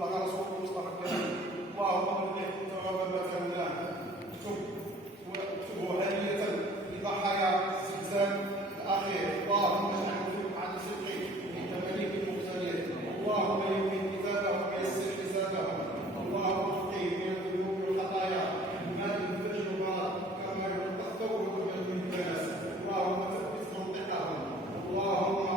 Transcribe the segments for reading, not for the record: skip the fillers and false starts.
وبلغ رسول المصطفى الكريم. اللهم اغفر ثواب ما تمناه، واكتبه هدية لضحايا الزلزال الأخير. اللهم اجعله في مقعد صدق عند مليك المقتدر. اللهم يمن كتابهم ويسر حسابهم. اللهم اغفر من الذنوب والخطايا بماء الثلج والبرد كما ينقى الثوب من الدنس. اللهم ثبت منطقهم. اللهم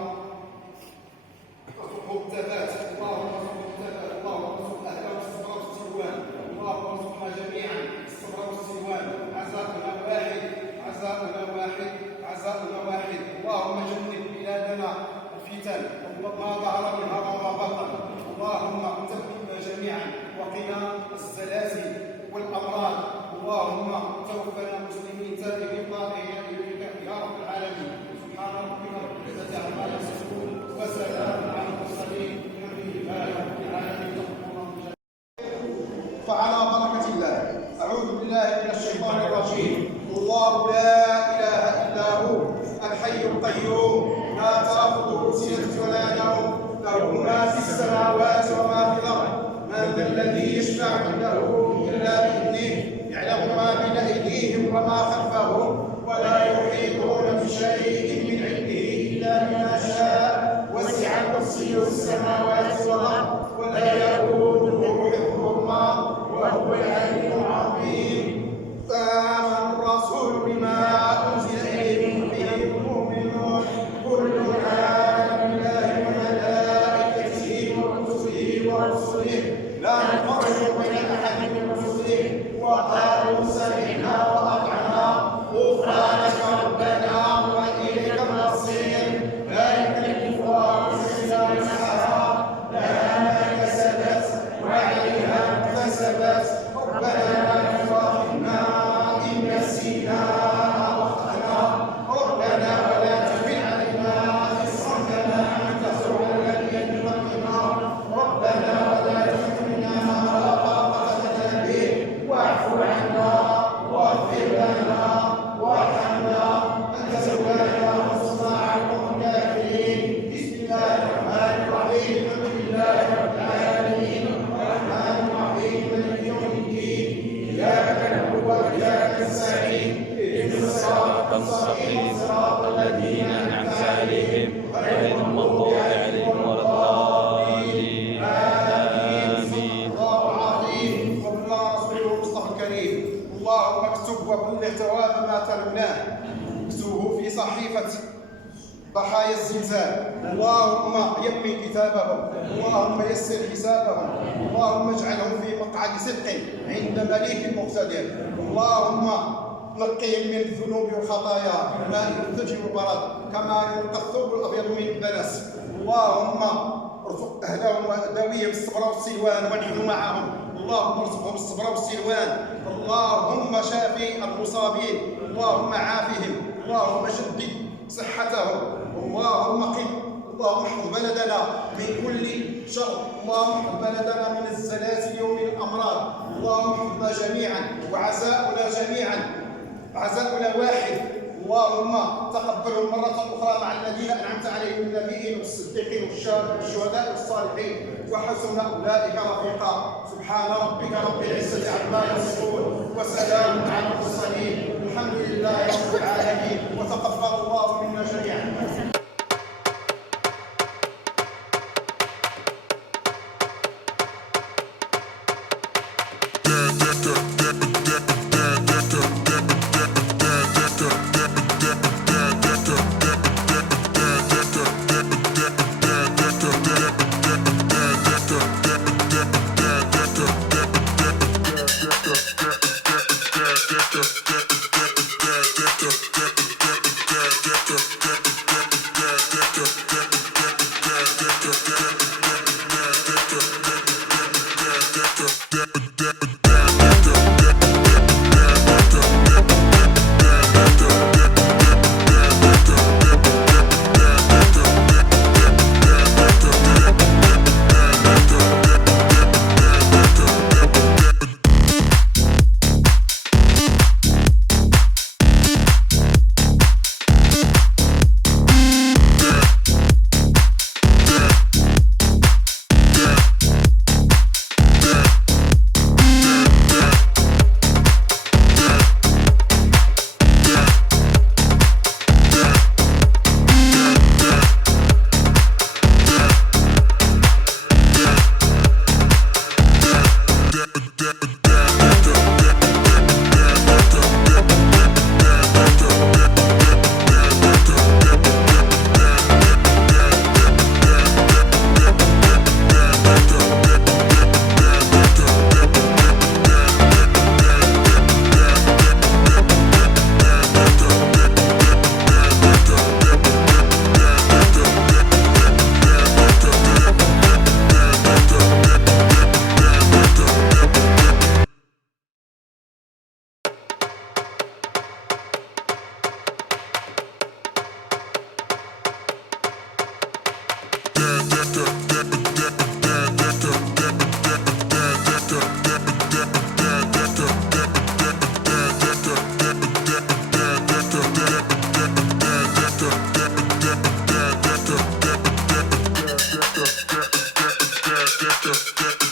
ارزقهم الثبات. اللهم ارزقهم الثبات. اللهم ارزق اهله الصبر والسلوان. اللهم ارزقنا جميعا الصبر والسلوان. عزاؤنا واحد، عزاؤنا واحد، عزاؤنا واحد. اللهم جنب بلادنا الفتن ما ظهر منها وما بطن. اللهم ثبتنا جميعا وقنا الزلازل والامراض. اللهم توفنا مسلمين تائبين طائعين اليك يا رب العالمين. سبحان ربك رب العزه عما يصفون وسلام على المرسلين والحمد لله رب العالمين. فعلى بركه الله اعوذ بالله من الشيطان الرجيم. الله لا اله الا هو الحي القيوم لا تاخذه سنه ولا نوم له ما في السماوات وما في الارض. من ذا الذي يشفع عنده الا باذنه يعلم ما بين ايديهم وما خلفهم ولا يحيطون بشيء من علمه الا بما شاء. وسع كرسيه السماوات والارض ولا يؤوده حفظهما وهو العلي العظيم. آمن الرسول بما انزل اليه من ربه المؤمنون كل آمن بالله وملائكته وكتبه ورسله لا نفرق بين احد من رسله وقالوا سمعنا واطعنا غفرانك ربنا واليك المصير. لا يكلف الله نفسا الا وسعها لها ما كسبت وعليها ما اكتسبت. ربنا لا تؤاخذنا ان نسينا او اخطانا ربنا ولا تحمل علينا اصرا كما حملته على الذين من قبلنا ربنا ولا تحملنا ما لا طاقه لنا به واعف عنا واغفر لنا وارحمنا انت مولانا وانصرنا على القوم الكافرين. بسم الله الرحمن الرحيم. الحمد لله رب العالمين الرحمن الرحيم مالك يوم الدين اياك نعبد واياك نستعين اهدنا الصراط المستقيم صراط الذين انعمت عليهم غير المغضوب عليهم ولا الضالين. آمين. الله العظيم وبلغ رسوله المصطفى الكريم. اللهم اكتب وبلغ ثواب ما تلوناه. اكتبه في صحيفة ضحايا الزلزال. اللهم يمن كتابهم. اللهم يسر حسابهم. اللهم اجعلهم في مقعد صدق عند مليك مقتدر. اللهم نقهم من الذنوب والخطايا بماء الثلج والبرد كما ينقى الثوب الابيض من الدنس. اللهم ارزق اهلهم وذويهم الصبر والسلوان ونحن معهم. اللهم ارزقهم الصبر والسلوان. اللهم شافي المصابين. اللهم عافهم. اللهم شدد صحتهم. اللهم احفظ بلدنا من كل شر. اللهم احفظ بلدنا من الزلازل ومن الامراض. اللهم احفظنا جميعا وعزاؤنا جميعا عزاؤنا واحد. اللهم تقبلهم مرة أخرى مع الذين أنعمت عليهم من النبيين والصديقين والشهداء والصالحين وحسن أولئك رفيقا. سبحان ربك رب العزة عما يصفون وسلام على المرسلين الحمد لله رب العالمين. وتقبل الله منا جميعا. that